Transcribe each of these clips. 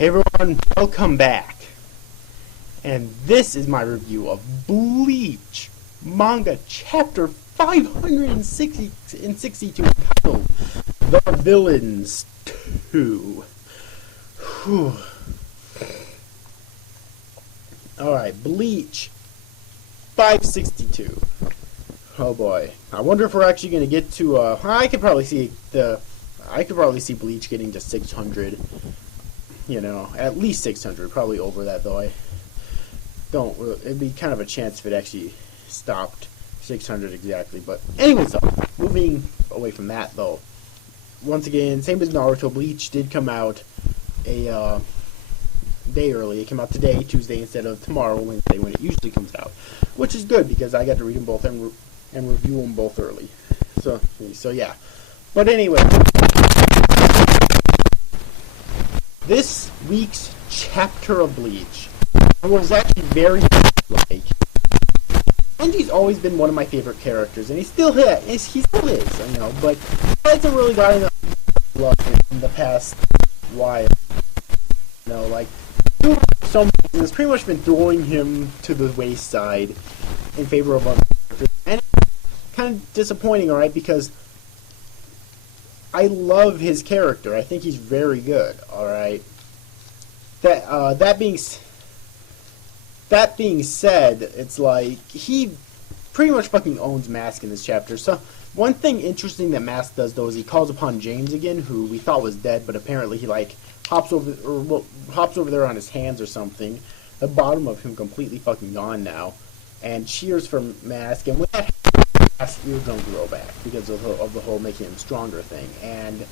Hey everyone, welcome back. And this is my review of Bleach Manga Chapter 562 titled The Villains 2. Whew. Alright, Bleach 562. Oh boy. I wonder if we're actually going to get to, I could probably see Bleach getting to 600. You know, at least 600, probably over that though. It'd be kind of a chance if it actually stopped 600 exactly. But anyways, though, moving away from that though, once again, same as Naruto, Bleach did come out a day early. It came out today, Tuesday, instead of tomorrow, Wednesday, when it usually comes out, which is good because I got to read them both and review them both early. So yeah. But anyway. This week's chapter of Bleach was actually very like. Genji's always been one of my favorite characters, and he still is, you know. But he hasn't really gotten love in the past while. You know, like some has pretty much been throwing him to the wayside in favor of other characters, and it's kind of disappointing, alright, because I love his character. I think he's very good. All right. That being said, it's like he pretty much fucking owns Mask in this chapter. So one thing interesting that Mask does though is he calls upon James again, who we thought was dead, but apparently he like hops over there on his hands or something. The bottom of him completely fucking gone now, and cheers for Mask. And with that, Mask's eardrum grow back because of the whole making him stronger thing. And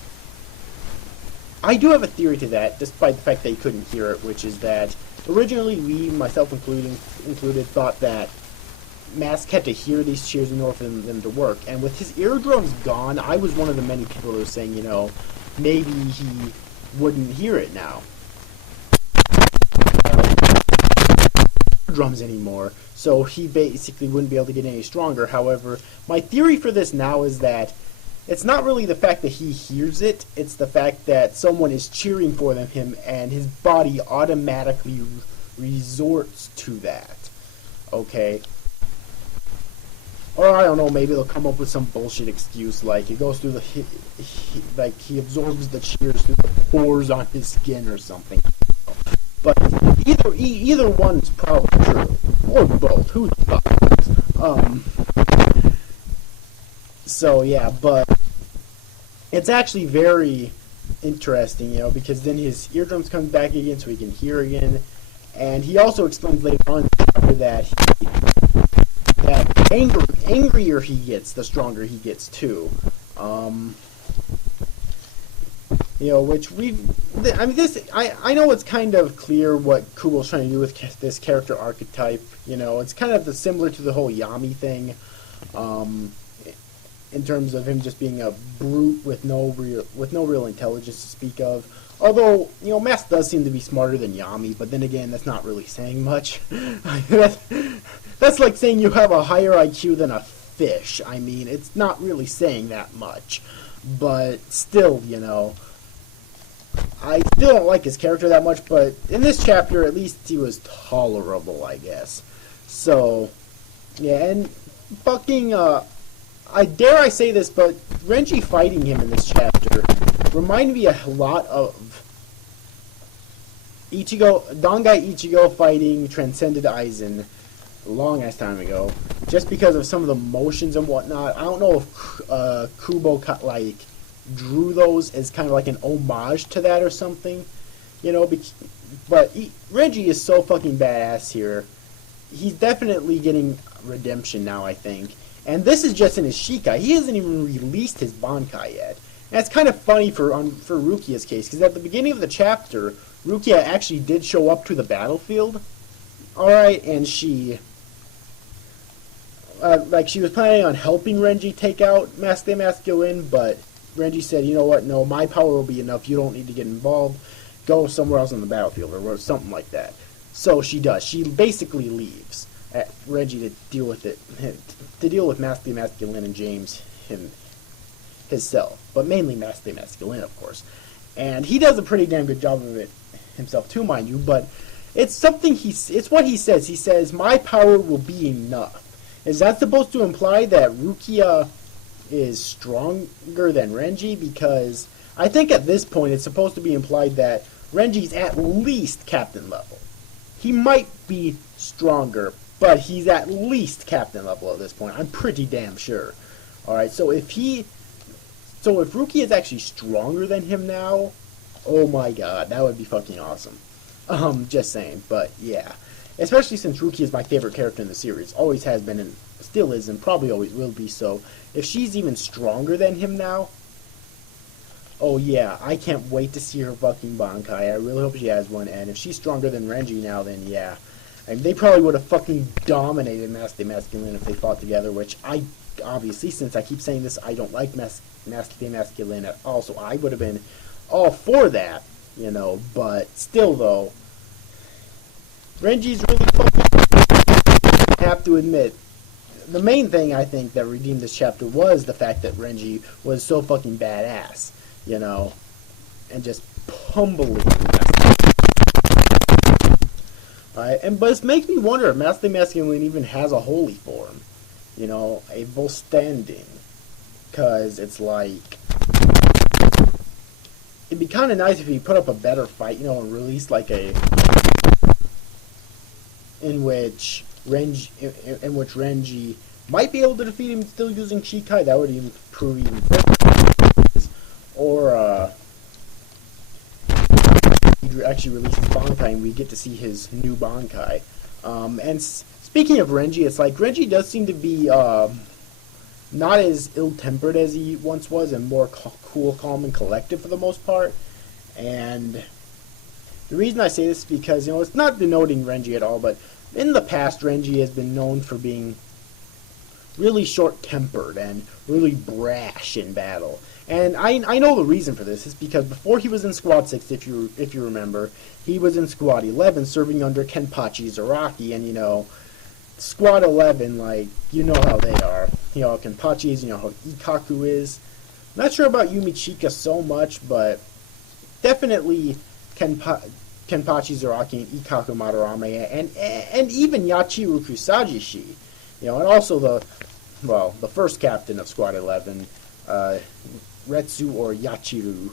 I do have a theory to that, despite the fact that he couldn't hear it, which is that originally we, myself included, thought that Mask had to hear these cheers in order for them to work. And with his eardrums gone, I was one of the many people who were saying, you know, maybe he wouldn't hear it now. Drums anymore, so he basically wouldn't be able to get any stronger. However, my theory for this now is that it's not really the fact that he hears it, it's the fact that someone is cheering for him and his body automatically resorts to that. Okay? Or I don't know, maybe they'll come up with some bullshit excuse like it goes through like he absorbs the cheers through the pores on his skin or something. But either one's probably true, or both. Who the fuck knows? So yeah, but it's actually very interesting, you know, because then his eardrums come back again, so he can hear again, and he also explains later on in the chapter that angrier he gets, the stronger he gets too. You know, which I know it's kind of clear what Kubo's trying to do with this character archetype. You know, it's kind of similar to the whole Yami thing, in terms of him just being a brute with no real intelligence to speak of. Although, you know, Mask does seem to be smarter than Yami, but then again, that's not really saying much. That's like saying you have a higher IQ than a fish. I mean, it's not really saying that much, but still, you know. I still don't like his character that much, but in this chapter, at least he was tolerable, I guess. So, yeah, and fucking, I dare I say this, but Renji fighting him in this chapter reminded me a lot of Dangai Ichigo fighting Transcended Aizen a long-ass time ago, just because of some of the motions and whatnot. I don't know if Kubo like drew those as kind of like an homage to that or something, you know, but Renji is so fucking badass here. He's definitely getting redemption now, I think, and this is just in his Shikai. He hasn't even released his Bankai yet, and it's kind of funny for Rukia's case, because at the beginning of the chapter, Rukia actually did show up to the battlefield, alright, and she she was planning on helping Renji take out Mask de Masculine, but Renji said, you know what, no, my power will be enough, you don't need to get involved, go somewhere else on the battlefield, or something like that. So she does. She basically leaves Renji to deal with Mask de Masculine and James himself, but mainly Mask de Masculine, of course. And he does a pretty damn good job of it himself to, mind you, but it's something it's what he says. He says, "My power will be enough." Is that supposed to imply that Rukia is stronger than Renji? Because I think at this point it's supposed to be implied that Renji's at least captain level. He might be stronger, but he's at least captain level at this point. I'm pretty damn sure. Alright, so if Rukia is actually stronger than him now, oh my god, that would be fucking awesome. Just saying, but yeah. Especially since Rukia is my favorite character in the series. Always has been and still is and probably always will be, so if she's even stronger than him now, oh yeah, I can't wait to see her fucking Bankai. I really hope she has one, and if she's stronger than Renji now, then yeah. I mean, they probably would have fucking dominated Master Masculine if they fought together, which I, obviously, since I keep saying this, I don't like Master Masculine at all, so I would have been all for that, you know, but still though, Renji's really fucking, I have to admit, the main thing I think that redeemed this chapter was the fact that Renji was so fucking badass, you know, and just humbling. Alright, but it makes me wonder if Master Masculine even has a holy form, you know, a full standing, because it's like, it'd be kind of nice if he put up a better fight, you know, and released like a, in which Renji might be able to defeat him still using Shikai. That would even prove even better. Or he actually releases Bankai and we get to see his new Bankai. And speaking of Renji, it's like Renji does seem to be not as ill-tempered as he once was, and more cool, calm, and collected for the most part. And the reason I say this is because, you know, it's not denoting Renji at all, but in the past, Renji has been known for being really short-tempered and really brash in battle. And I know the reason for this is because before he was in Squad 6, if you remember, he was in Squad 11 serving under Kenpachi Zaraki, and, you know, Squad 11, like, you know how they are. You know how Kenpachi is, you know how Ikaku is. Not sure about Yumichika so much, but definitely Kenpachi Zaraki and Ikaku Madarame, and even Yachiru Kusajishi, you know, and also the first captain of Squad 11, Retsu or Yachiru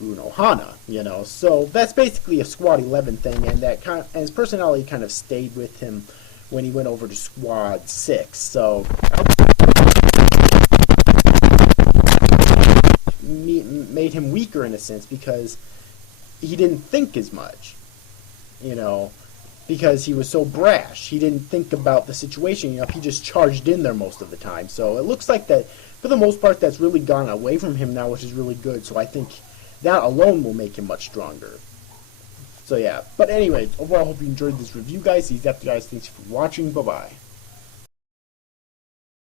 Unohana, you know. So that's basically a Squad 11 thing, and and his personality kind of stayed with him when he went over to Squad 6. So made him weaker in a sense because he didn't think as much, you know, because he was so brash. He didn't think about the situation, you know, he just charged in there most of the time. So it looks like that, for the most part, that's really gone away from him now, which is really good. So I think that alone will make him much stronger. So yeah, but anyway, overall, I hope you enjoyed this review, guys. These after guys, thanks for watching. Bye-bye.